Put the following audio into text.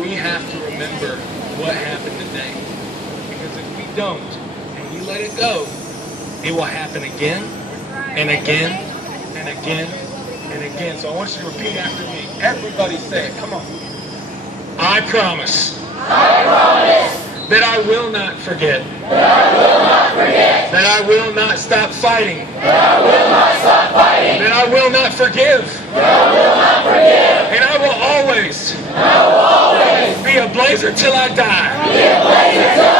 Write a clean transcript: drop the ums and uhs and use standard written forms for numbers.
we have to remember what happened today. Because if we don't, and we let it go, it will happen again, and again, and again, and again. So I want you to repeat after me. Everybody say it. Come on. I promise. I promise That I will not forget. that I will not forget. That I will not stop fighting. That I will not stop fighting. That I will not forgive. That I will not forgive. And I will always I will always be a blazer till I die. be a blazer till